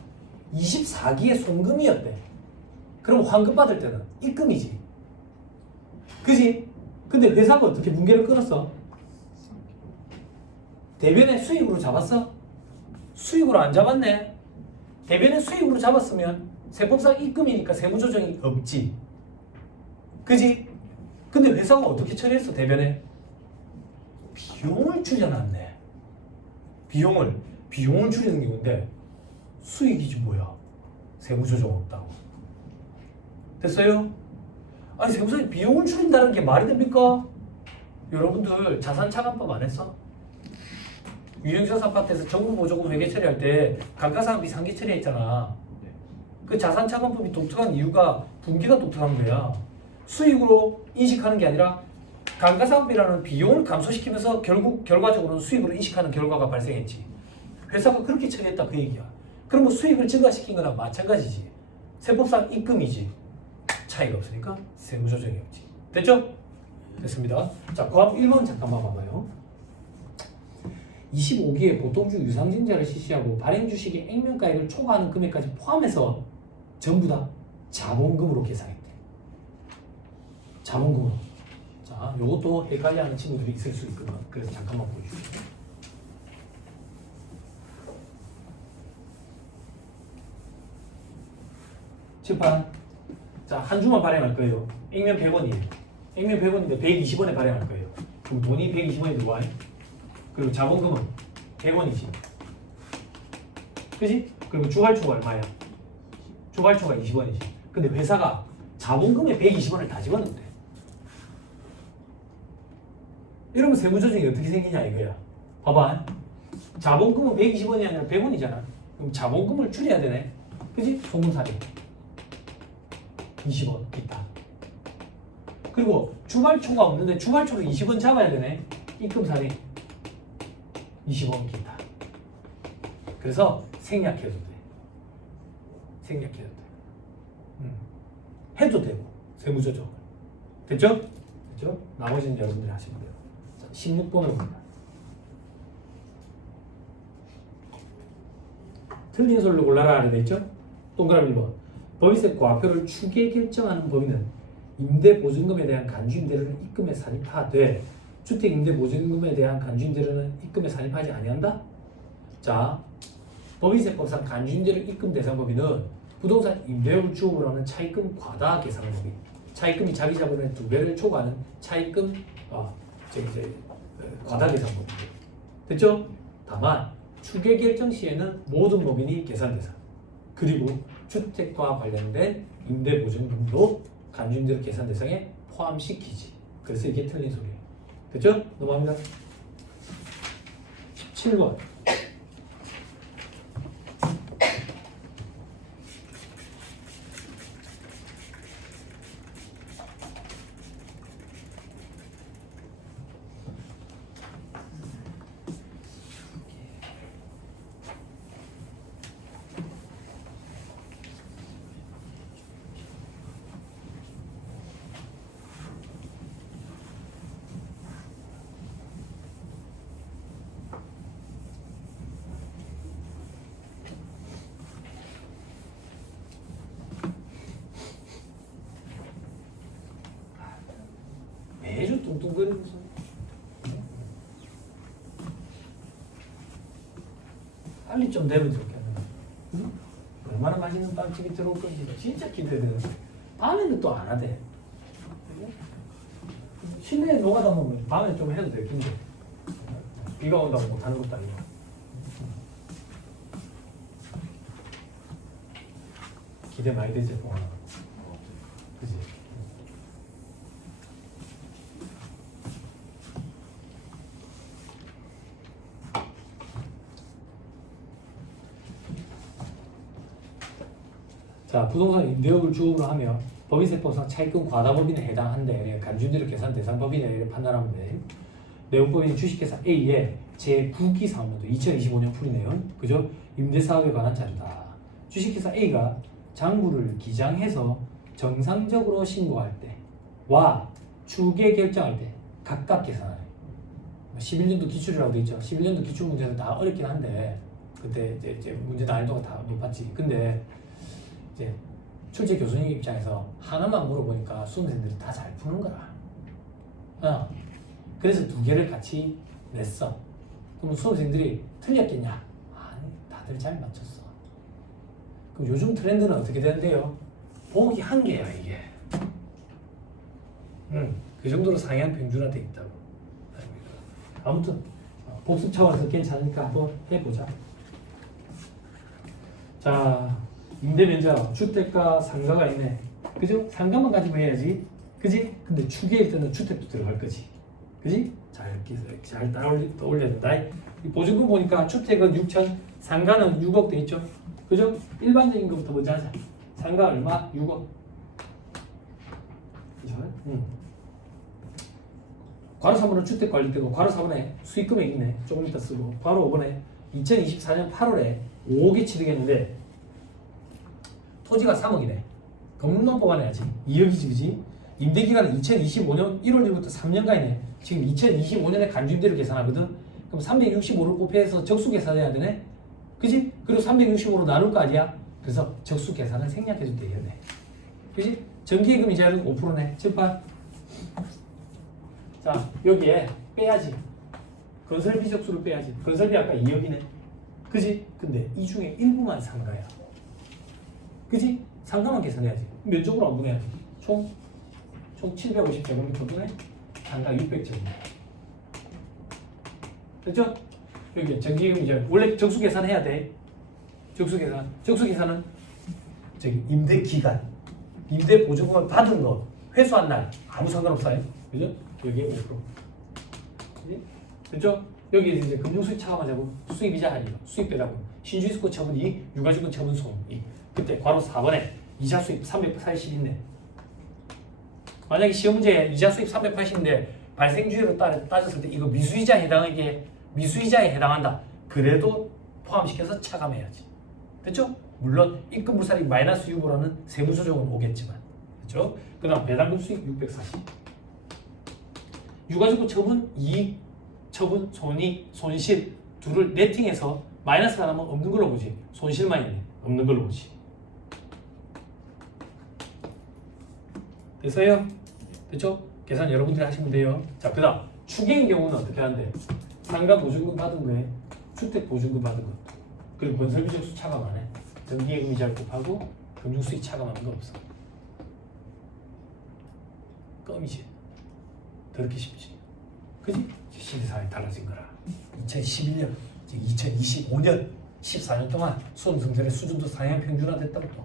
24기에 송금이었대. 그럼 환급 받을 때는 입금이지. 그지? 근데 회사가 어떻게 뭉개를 끊었어? 대변에 수익으로 잡았어? 수익으로 안 잡았네. 대변에 수익으로 잡았으면 세법상 입금이니까 세무조정이 없지. 그지? 근데 회사가 어떻게 처리했어? 대변에 비용을 줄여놨네. 비용을 줄이는 경우인데 수익이지 뭐야. 세무조정 없다고. 됐어요? 아니 세무조정이 비용을 줄인다는 게 말이 됩니까? 여러분들 자산차감법 안 했어? 유형자산 아파트에서 정부보조금 회계 처리할 때 감가상각비 상기 처리했잖아. 그 자산차감법이 독특한 이유가 분기가 독특한 거야. 수익으로 인식하는 게 아니라 감가상각비라는 비용을 감소시키면서 결국 결과적으로는 수익으로 인식하는 결과가 발생했지. 회사가 그렇게 처리했다 그 얘기야. 그럼 뭐 수익을 증가시킨 거나 마찬가지지. 세법상 입금이지. 차이가 없으니까 세무조정이 없지. 됐죠? 됐습니다. 자, 그럼 1번 잠깐만 봐봐요. 25기에 보통주 유상증자를 실시하고 발행주식의 액면가액을 초과하는 금액까지 포함해서 전부 다 자본금으로 계산했대. 자본금으로. 자, 요것도 헷갈려하는 친구들이 있을 수 있거든. 그래서 잠깐만 보여주세요. 칠판. 자, 한 주만 발행할 거예요. 액면 100원이에요. 액면 100원인데 120원에 발행할 거예요. 그럼 돈이 120원이 들어와. 그리고 자본금은 100원이지. 그지? 그리고 주할초가 얼마야? 주할초가 20원이지. 근데 회사가 자본금에 120원을 다 집어넣는데 이러면 세무조정이 어떻게 생기냐 이거야. 봐봐. 자본금은 120원이 아니라 100원이잖아. 그럼 자본금을 줄여야 되네. 그지? 송금사리 20원 있다. 그리고 주말초가 없는데 주말초를 20원 잡아야 되네. 입금사리 20원 있다. 그래서 생략해도 돼. 생략해도 돼. 해도 되고 세무조정. 됐죠? 됐죠? 나머지는 여러분들이 하시면 돼요. 자, 16번을 봅니다. 틀린 소리를 골라라 하게 되죠? 동그라미 1번. 법인세 과표를 추계 결정하는 범위는 임대보증금에 대한 간주임대료를 입금에 산입하되 주택임대보증금에 대한 간주임대료는 입금에 산입하지 아니한다? 자, 법인세법상 간주임대료 입금 대상 범위는 부동산 임대료를 주업으로 하는 차입금 과다 계산 범위. 차입금이 자기 자본의 2배를 초과하는 차입금 과다 계산 범위. 됐죠? 다만 추계 결정 시에는 모든 법인이 계산 대상. 그리고 주택과 관련된 임대보증금도 간주임대료 계산 대상에 포함시키지. 그래서 이게 틀린 소리예요. 됐죠? 넘어갑니다. 17번. 매주 뚱뚱거리면서 빨리 좀 되면 좋겠는데. 응? 얼마나 맛있는 빵집이 들어올 건지 진짜 기대되는데 밤에는 또 안 하대. 실내에 노가다 보면 밤에 좀 해도 되겠는데 비가 온다고 못하는 것도 아니고. 기대 많이 되지? 그지? 자, 부동산 임대업을 주업으로 하며 법인세법상 차입금 과다법인에 해당한데 간주임대료 계산 대상 법인에 판단하면 돼. 내용법인 주식회사 A의 제9기 사업연도 2025년 풀이네요. 그죠? 임대사업에 관한 자료다. 주식회사 A가 장부를 기장해서 정상적으로 신고할 때와 추계 결정할 때 각각 계산하래. 11년도 기출이라고 돼 있죠. 11년도 기출 문제는 다 어렵긴 한데 그때 이제 문제 난이도가 다 높았지. 근데 이제 출제 교수님 입장에서 하나만 물어보니까 수험생들이 다 잘 푸는 거야. 그래서 2개를 같이 냈어. 그럼 수험생들이 틀렸겠냐? 아니, 다들 잘 맞췄어. 그럼 요즘 트렌드는 어떻게 되는데요? 보기 1개야 이게. 그 정도로 상향 평준화돼 있다고. 아무튼 복습 차원에서 괜찮으니까 한번 해보자. 자, 임대면적 주택가 상가가 있네. 그죠? 상가만 가지고 해야지. 그지? 근데 추계일 때는 주택도 들어갈 거지. 그지? 잘 떠올려야 된다. 보증금 보니까 주택은 6천, 상가는 6억 돼 있죠. 그죠? 일반적인 것부터 먼저 하자. 상가 얼마? 6억. 그죠? 괄호 3번은 주택 관리되고 괄호 4번에 수익금액 있네. 조금 이따 쓰고. 괄호 5번에 2024년 8월에 5억이 취득했는데 토지가 3억이네. 건물만 뽑아내야지. 2억이지, 그지? 임대기간은 2025년 1월 1일부터 3년간이네. 지금 2025년에 간주임대료 계산하거든. 그럼 365를 곱해서 적수 계산해야 되네. 그지? 그리고 365로 나눌 거 아니야? 그래서 적수 계산은 생략해도 되겠네. 그지? 정기예금 이자율은 5%네. 칠판. 자, 여기에 빼야지. 건설비 적수를 빼야지. 건설비 아까 2억이네. 그지? 근데 이 중에 일부만 상가야. 그지? 상가만 계산해야지. 면적으로 안 분해야지. 총 750제곱미터분에 상가 600제곱미터. 됐죠? 여기 정기예금 이자 원래 적수 계산해야 돼. 적수 계산은 저기 임대 기간, 임대 보증금을 받은 거, 회수한 날 아무 상관없어요. 그죠? 여기에 5%. 그렇죠? 여기 이제 금융수익 차감하자고 수입이자 할인, 수입 배당금, 신주입고 처분 2, 유가증권 처분 손 2. 그때 괄호 4번에 이자 수입 380 있네. 만약에 시험 문제에 이자 수입 380인데 발생주의로 따졌을 때 이거 미수이자에 해당한다. 그래도 포함시켜서 차감해야지. 됐죠? 물론 입금 불사익 마이너스 유보라는 세무조정은 오겠지만, 그렇죠? 그다음 배당금 수익 640. 유가증권 처분 이익, 처분 손익, 손실 둘을 네팅해서 마이너스가 나면 없는 걸로 보지. 손실만 있네. 없는 걸로 보지. 됐어요? 됐죠? 계산 여러분들이 하시면 돼요. 자, 그 다음 추계인 경우는 어떻게 하는데? 상가 보증금 받은 거에 주택 보증금 받은 거, 그리고 건설비 적수 차감 안 해. 전기예금 이자를 곱하고 금융수익 차감하는 거 없어. 껌이지. 더럽게 쉽지. 그지? 시대상황이 달라진 거라. 2011년, 2025년 14년 동안 수험생들의 수준도 상향 평준화됐다고 또.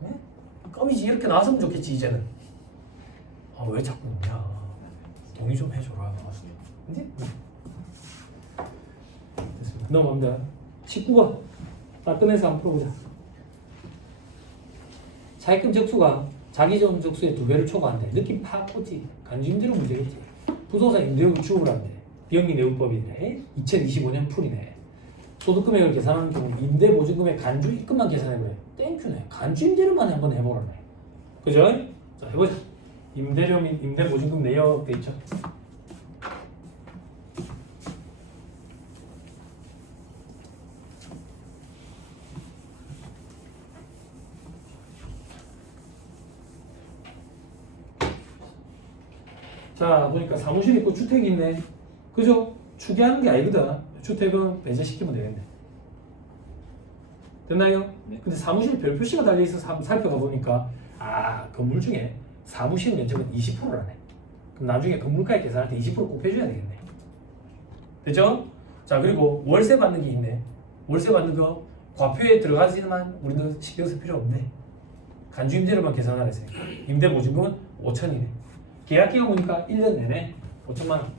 네? 껌이지. 이렇게 나왔으면 좋겠지 이제는. 아, 왜 자꾸 그러냐. 동의 좀 해줘라. 이제 됐습니다. 넘어갑니다. 19번 딱 꺼내서 한번 풀어보자. 차입금 적수가 자기전 적수의 2배를 초과한대. 느낌 팍 오지. 간주임대로 문제겠지. 부동산 임대료를 주업을 한대. 비영리 내부법이네. 2025년 풀이네. 소득금액을 계산하는 경우 임대보증금의 간주 입금만 계산해보래. 땡큐네. 간주 임대료만 한번 해보라네. 그죠? 자, 해보자. 임대료 및 임대보증금 내역 돼 있죠. 자, 보니까 사무실 있고 주택이 있네. 그죠? 추계하는 게 아니거든. 주택은 배제시키면 되겠네. 됐나요? 네. 근데 사무실 별 표시가 달려있어서 한번 살펴가 보니까 건물 중에 사무실 면적은 20%라네. 그럼 나중에 건물가액 계산할 때 20% 꼭 해줘야 되겠네. 됐죠? 자, 그리고 월세 받는 게 있네. 월세 받는 거 과표에 들어가지만 우리는 신경 쓸 필요 없네. 간주임대료만 계산하라 했으니까. 임대보증금은 5천이네. 계약기간 보니까 1년 내내 5천만 원.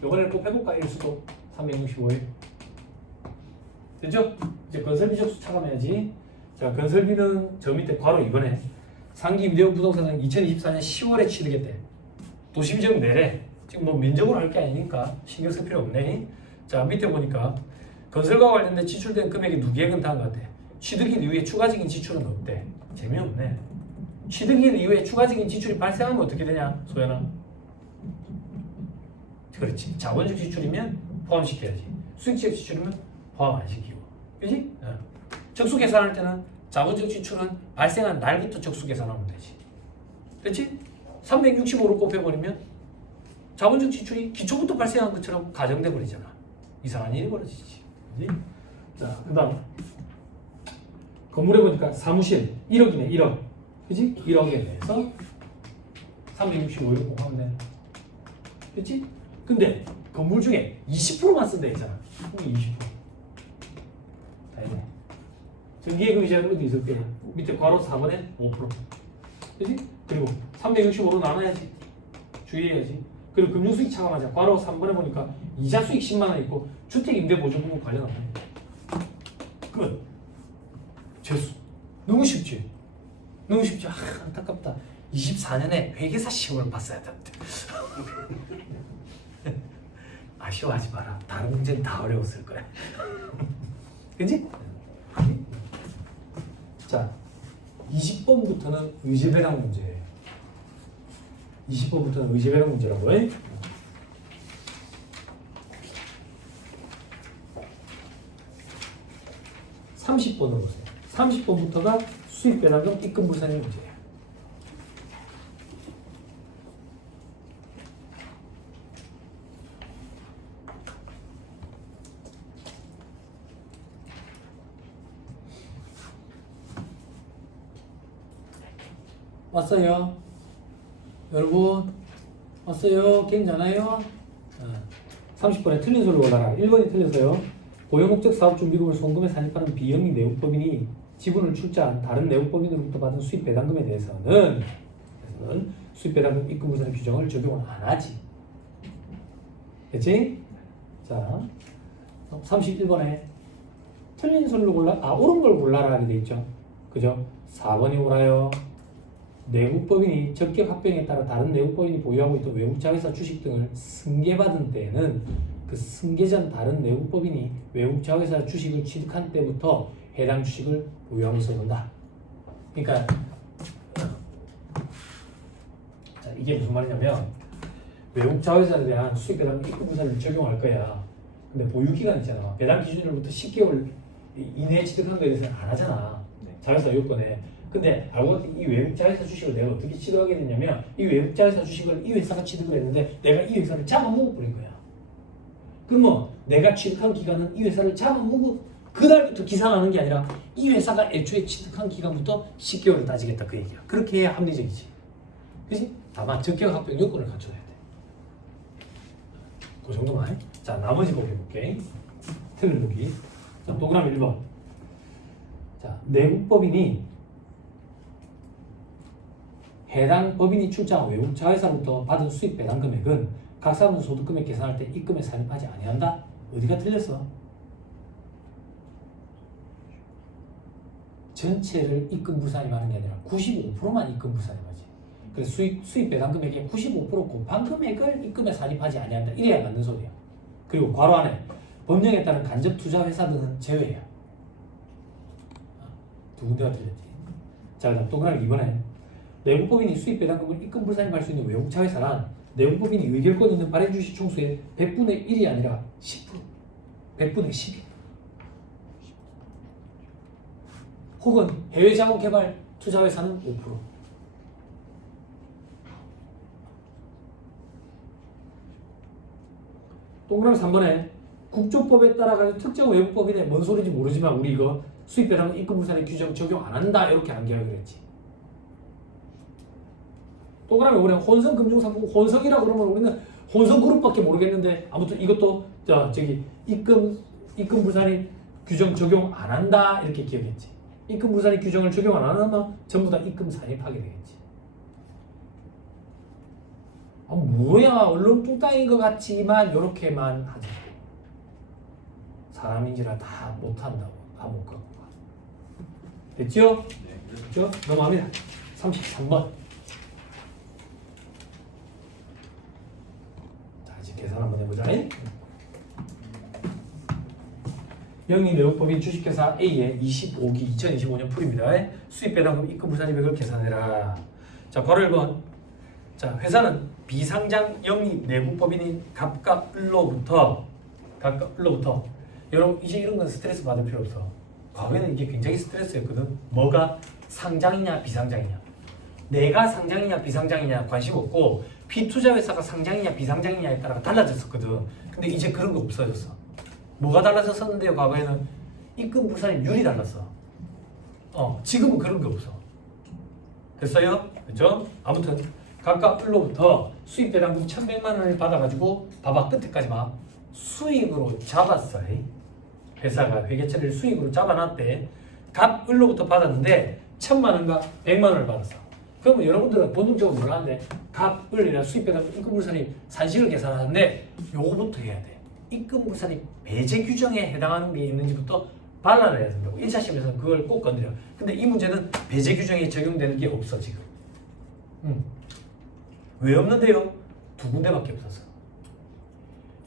요번에는 꼭 해볼까? 일수도 365일. 됐죠? 이제 건설비 적수 차감해야지. 자, 건설비는 저 밑에 괄호 2번에 상기 임대용 부동산은 2024년 10월에 취득했대. 도시비적 내래. 지금 뭐 면적으로 할 게 아니니까 신경 쓸 필요 없네. 자, 밑에 보니까 건설과 관련된 지출된 금액이 두 개는 다음 것 같아. 취득일 이후에 추가적인 지출은 없대. 재미없네. 취득일 이후에 추가적인 지출이 발생하면 어떻게 되냐, 소연아? 그렇지. 자본적 지출이면 포함시켜야지. 수익적 지출이면 포함 안 시키고. 그지? 적수 계산할 때는 자본적 지출은 발생한 날부터 적수 계산하면 되지. 그렇지? 365로 곱해버리면 자본적 지출이 기초부터 발생한 것처럼 가정돼 버리잖아. 이상한 일이 벌어지지. 그지? 자, 그 다음 건물에 보니까 사무실 1억이네. 1억. 그지? 1억에 대해서 365를 곱하면 돼. 그치? 근데 건물 중에 20%만 쓴다 했잖아. 20%. 다 했네. 전기예금 이자는 어디 있을 거야? 밑에 괄호 4번에 5%. 그치? 그리고 365로 나눠야지. 주의해야지. 그리고 금융수익 차감하자. 괄호 3번에 보니까 이자 수익 10만 원 있고 주택임대보증금 관련 없네. 끝. 재수. 너무 쉽지? 너무 쉽죠? 안타깝다. 24년에 회계사 시험을 봤어야 되는데. 아쉬워하지 마라. 다른 문제는 다 어려웠을 거야. 그치? 자, 20번부터는 의제배당 문제예요. 20번부터는 의제배당 문제라고 해. 30번으로 보세요. 30번부터가 수입배당금 입금불산의 문제예요. 왔어요? 여러분 왔어요? 괜찮아요? 30번에 틀린 소리 올라라. 1번이 틀려서요. 고용목적 사업준비금을 송금에 산입하는 비영리 내국법인이 지분을 출자한 다른 내국법인으로부터 받은 수입배당금에 대해서는 수입배당금 입금불산 규정을 적용을 안 하지. 됐지? 자, 31번에 틀린 소리를 옳은 걸 골라라 하게 돼 있죠. 그죠? 4번이 옳아요. 내국법인이 적격 합병에 따라 다른 내국법인이 보유하고 있던 외국 자회사 주식 등을 승계받은 때에는 그 승계 전 다른 내국법인이 외국 자회사 주식을 취득한 때부터 해당 주식을 보유하면서 본다. 그러니까 자, 이게 무슨 말이냐면 외국 자회사에 대한 수익 배당 입금부사를 적용할 거야. 근데 보유 기간 있잖아. 배당 기준으로부터 10개월 이내에 취득한 거에 대해서는 안 하잖아. 네. 자회사 요건에. 근데 알고 봤더니 이 외국 자회사 주식을 내가 어떻게 취득하게 됐냐면 이 외국 자회사 주식을 이 회사가 취득을 했는데 내가 이 회사를 잡아먹어 버린 거야. 그러면 내가 취득한 기간은 이 회사를 잡아먹고 그날부터 기산하는 게 아니라 이 회사가 애초에 취득한 기간부터 10개월을 따지겠다 그 얘기야. 그렇게 해야 합리적이지. 그치? 다만 적격 합병 요건을 갖춰야 돼. 그 정도만. 자, 나머지 보기 해볼게. 틀린 보기. 자, 동그라미 1번. 자, 내국법인이 해당 법인이 출자한 외국 자회사로부터 받은 수익 배당 금액은 각 사람 소득금액 계산할 때 입금에 산입하지 아니한다. 어디가 틀렸어? 전체를 입금 불산입하는 게 아니라 95%만 입금 불산입하지. 그래서 수익 배당 금액의 95% 곱한 금액을 입금에 산입하지 아니한다. 이래야 맞는 소리야. 그리고 괄호 안에 법령에 따른 간접 투자 회사 등은 제외야. 두 군데가 틀렸지. 자, 그다음 동그라미 2번에 내국법인이 수익 배당금을 입금 불산입할 수 있는 외국 자회사란 내국법인이 의결권 있는 발행 주식 총수의 100분의 1이 아니라 10%, 100분의 10이. 혹은 해외 자본 개발 투자 회사는 5%. 동그라미 3번에 국조법에 따라 가지고 특정 외국법인에 뭔 소리인지 모르지만 우리 이거 수익 배당 입금 불산의 규정 적용 안 한다 이렇게 암기하기로 그랬지. 동그라미 5번에 혼성 금융상품 혼성이라 그러면 우리는 혼성 그룹밖에 모르겠는데 아무튼 이것도 저기 입금 불산이 규정 적용 안 한다 이렇게 기억했지. 입금 불산이 규정을 적용 안 하면 전부 다 입금 산입하게 되겠지. 아, 뭐야 언론 뚱땅인 것 같지만 이렇게만 하자. 사람인지라 다 못한다고 다 못 갖고 가. 됐죠? 네. 됐죠? 넘어갑니다. 33번. 자 이제 계산 한번 해보자. 영리 내역법인 주식회사 A의 25기 2025년 풀입니다. 수익 배당금 입금 불산입액을 계산해라. 자, 괄호 1번. 자, 회사는 비상장 영리 내국법인인 갑과 을로부터 여러분 이제 이런 건 스트레스 받을 필요 없어. 과거에는 이게 굉장히 스트레스였거든. 뭐가 상장이냐 비상장이냐. 내가 상장이냐 비상장이냐 관심 없고 피투자 회사가 상장이냐 비상장이냐에 따라 달라졌었거든. 근데 이제 그런 거 없어졌어. 뭐가 달라졌었는데요? 과거에는 입금 불산입률이 달랐어. 지금은 그런 게 없어. 됐어요? 그렇죠? 아무튼 각각 을로부터 수익 배당금 1,100만 원을 받아가지고 봐봐 끝에까지 봐. 수익으로 잡았어. 회사가 회계처리를 수익으로 잡아놨대. 갑 을로부터 받았는데 1,000만 원과 100만 원을 받았어. 그러면 여러분들은 본능적으로 몰랐는데 갑 을이나 수익 배당금 입금 불산입 산식을 계산하는데 요거부터 해야 돼. 입금 불산입 배제 규정에 해당하는 게 있는지부터 발라내야 된다고. 1차 시험에서는 그걸 꼭 건드려. 근데 이 문제는 배제 규정에 적용되는 게 없어 지금. 왜 없는데요? 두 군데밖에 없어서.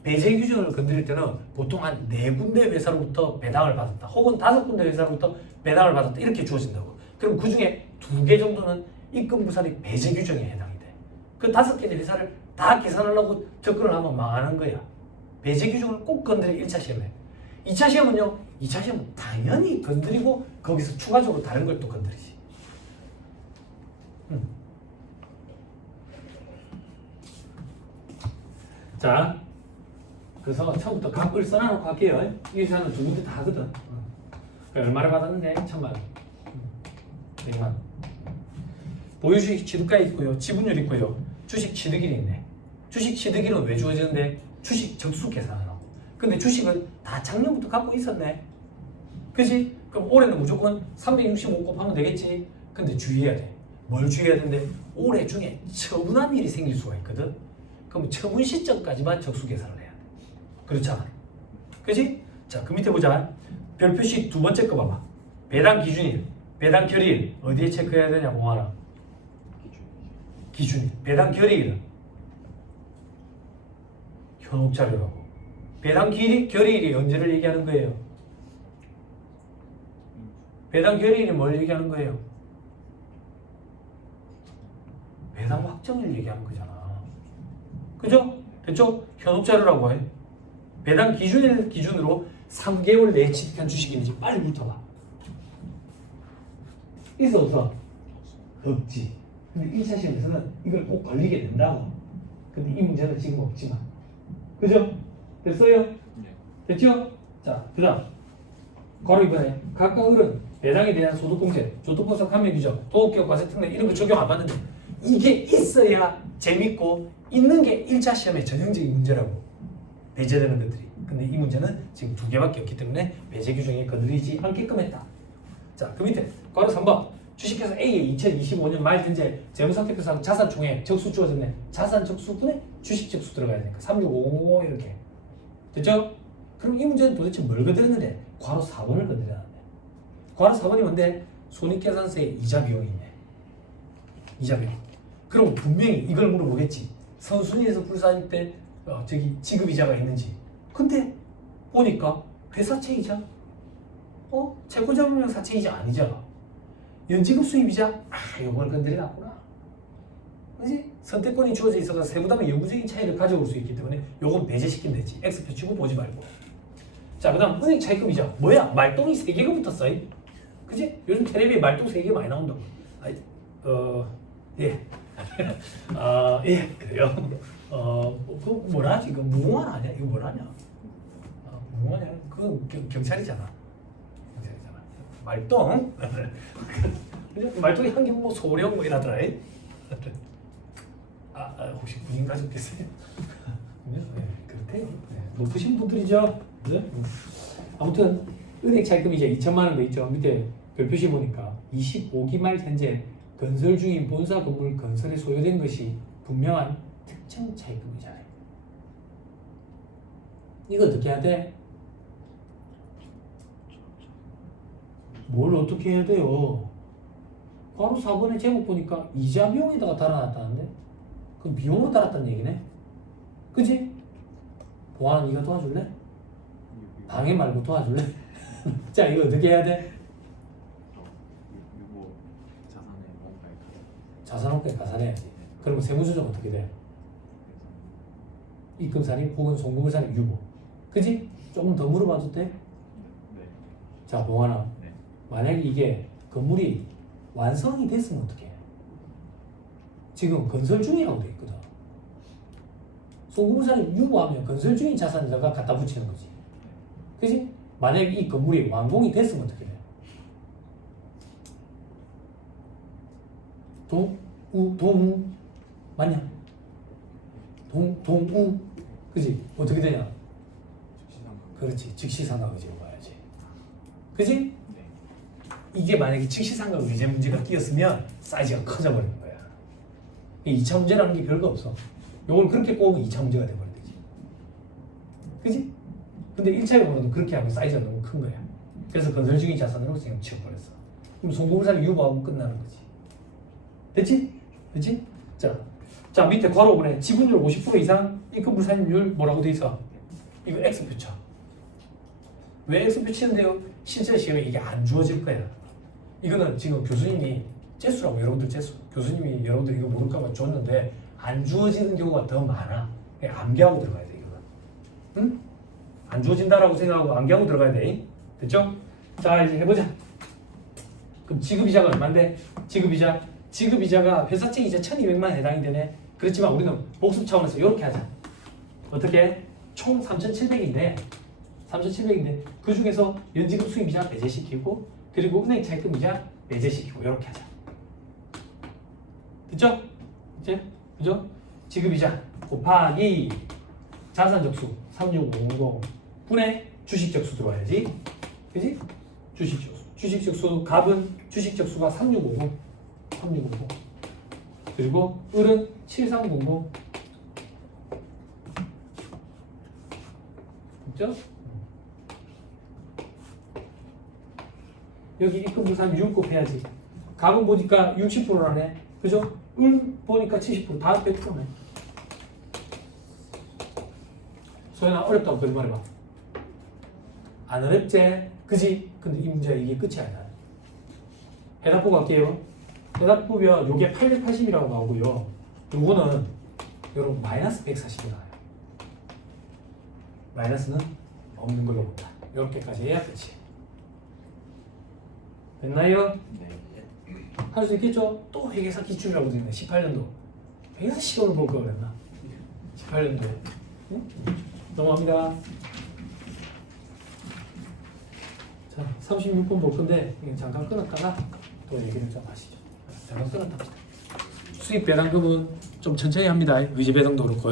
배제 규정을 건드릴 때는 보통 한 4군데 회사로부터 배당을 받았다. 혹은 5군데 회사로부터 배당을 받았다. 이렇게 주어진다고. 그럼 그 중에 2개 정도는 입금 불산입 배제 규정에 해당이 돼. 그 5개의 회사를 다 계산하려고 접근을 하면 망하는 거야. 배제 규정을 꼭 건드려 1차 시험에. 2차 시험은요. 2차 시험은 당연히 건드리고 거기서 추가적으로 다른 걸 또 건드리지. 자, 그래서 처음부터 각을 써놔놓고 할게요. 이 회사는 두 군데 다 하거든. 그러니까 얼마를 받았는데? 1,000만 원. 100만 원. 보유주식 취득가액 있고요. 지분율 있고요. 주식 취득일이 있네. 주식 취득일은 왜 주어지는데? 주식 적수 계산하라고. 근데 주식은 다 작년부터 갖고 있었네. 그치? 그럼 올해는 무조건 365 곱하면 되겠지? 근데 주의해야 돼. 뭘 주의해야 되는데? 올해 중에 처분한 일이 생길 수가 있거든? 그럼 처분 시점까지만 적수 계산을 해야 돼. 그렇잖아. 그지? 자, 그 밑에 보자. 별표시 두 번째 거 봐봐. 배당 기준일, 배당 결의일 어디에 체크해야 되냐 공하나? 기준일. 배당 결의일은 현혹 자료라고. 배당 결의일이 언제를 얘기하는 거예요? 배당 결의일이 뭘 얘기하는 거예요? 배당 확정일 얘기하는 거잖아. 그죠? 됐죠? 현혹 자료라고 해. 배당 기준일 기준으로 3개월 내에 취득한 주식인지 빨리 훑어봐. 있어 없어? 없지. 근데 1차 시험에서는 이걸 꼭 걸리게 된다고. 근데 이 문제는 지금 없지만. 그죠? 됐어요? 네. 됐죠? 자, 그 다음 바로 이번에 각각 을은 배당에 대한 소득공제, 소득분석 감면 규정, 도덕기업 과세특례 이런 거 적용 안 받는데 이게 있어야 재밌고 있는 게 1차 시험의 전형적인 문제라고 배제되는 것들이. 근데 이 문제는 지금 2개밖에 없기 때문에 배제 규정에 건드리지 않게끔 했다. 자, 그 밑에 괄호 3번 주식회사 A의 2025년 말 현재 재무상태표상 자산총액 적수 주어졌네. 자산 적수분에 주식 적수 들어가야 되니까 36500 이렇게 됐죠? 그럼 이 문제는 도대체 뭘 건드렸는데? 괄호 4번을 건드렸는데. 괄호 4번이 뭔데? 손익계산서의 이자 비용이 있네. 이자 비용. 그럼 분명히 이걸 물어보겠지. 선순위에서 불산일 때 저기 지급이자가 있는지. 근데 보니까 회사채 이자, 채권자금융 사채이자 아니잖아. 연지급 수입이자, 요걸 건드려놨구나. 그지? 선택권이 주어져 있어서 세부담의 영구적인 차이를 가져올 수 있기 때문에 요건 배제시키면 되지. X표 치고 보지 말고. 자, 그 다음 은행 차입금이자. 뭐야? 말똥이 3개가 붙었어. 그지? 요즘 텔레비에 말똥 3개 많이 나온다고. 예. 예, 그래요. 그 뭐라 지금 무공한 아니야? 이거 뭐라냐? 무공하냐? 그건 경찰이잖아. 경찰이잖아. 말똥. 말똥이 한 개 뭐 소령 뭐 이러더라. 혹시 군인 가족 계세요? 네, 그렇대요. 네, 높으신 분들이죠. 네? 아무튼 은행 차입금 이제 2천만 원 돼 있죠. 밑에 별표시 보니까 25기 말 현재 건설 중인 본사 건물 건설에 소요된 것이 분명한 특정 차입금이잖아요. 이거 어떻게 해야 돼? 뭘 어떻게 해야 돼요? 바로 4번의 제목 보니까 이자 비용에다가 달아놨다는데? 그럼 비용으로 달았다는 얘기네? 그치? 보안은 네가 도와줄래? 방해 말고 도와줄래? 자, 이거 어떻게 해야 돼? 유보 자산의 뭔가에 자산업계에 가산해야지. 그러면 세무조정 어떻게 돼? 입금산입 혹은 송금산입 유보. 그치? 조금 더 물어봐도 돼? 네. 자, 봉환아. 네. 만약에 이게 건물이 완성이 됐으면 어떡해? 지금 건설 중이라고 돼 있거든. 송금산입 유보하면 건설 중인 자산에다가 갖다 붙이는 거지. 그치? 만약에 이 건물이 완공이 됐으면 어떻게 돼? 동우 맞냐? 동우 그지? 어떻게 되냐? 그렇지, 즉시상각 의제로 봐야지. 그지? 네. 이게 만약에 즉시상각 의제 문제가 끼었으면 사이즈가 커져버리는 거야. 이 2차 문제라는 게 별거 없어. 요걸 그렇게 꼬으면 2차 문제가 돼버리는 거지. 그지? 근데 1차 경우는 그렇게 하면 사이즈가 너무 큰 거야. 그래서 건설 중인 자산으로 그냥 치워버렸어. 그럼 송금산을 유보하고 끝나는 거지. 됐지? 됐지? 자 밑에 괄호 보내. 지분율 50% 이상 입금물 산입률 뭐라고 돼 있어? 이거 X표 쳐. 왜 X표 치는데요? 실제 시험에 이게 안 주어질 거야. 이거는 지금 교수님이 재수라고, 여러분들 재수. 교수님이 여러분들 이거 모를까봐 줬는데 안 주어지는 경우가 더 많아. 그냥 암기하고 들어가야 돼, 이거는. 응? 안 주어진다라고 생각하고 암기하고 들어가야 돼. 됐죠? 자, 이제 해보자. 그럼 지급이자가 얼마인데? 지급이자가 회사채 이자 1200만 원 해당이 되네. 그렇지만 우리는 복습 차원에서 이렇게 하자. 어떻게? 총 3700인데 그 중에서 연지급 수입이자 배제시키고 그리고 은행 차입금이자 배제시키고 이렇게 하자. 됐죠? 이제 그죠? 지급이자 곱하기 자산적수 36500 분의 주식적수 들어와야지. 그지? 주식적수 값은 주식적수가 3650 그리고 을은 7300 그죠? 여기 입금 부산 유급 해야지. 갑은 보니까 60%라네. 그죠? 을 보니까 70%다 100%네. 소연아 어렵다고 거짓말 해봐. 안 어렵지? 그지? 근데 이 문제가 이게 끝이 아니야. 해답 보고 갈게요. 해답 보면 요게 880이라고 나오고요. 요거는 여러분 마이너스 140이 나와요. 마이너스는 없는 걸로 본다. 이렇게까지 해야 끝이. 됐나요? 네. 할 수 있겠죠? 또 회계사 기출이라고 되어 있네. 18년도. 회계사 시험을 볼 걸 그랬나? 18년도에. 응? 넘어갑니다. 자, 36번 볼 건데 이거 잠깐 끊었다가 또 얘기를 좀 하시죠. 잠깐 끊었다 합시다. 수익 배당금은 좀 천천히 합니다. 위지 배당도 그렇고.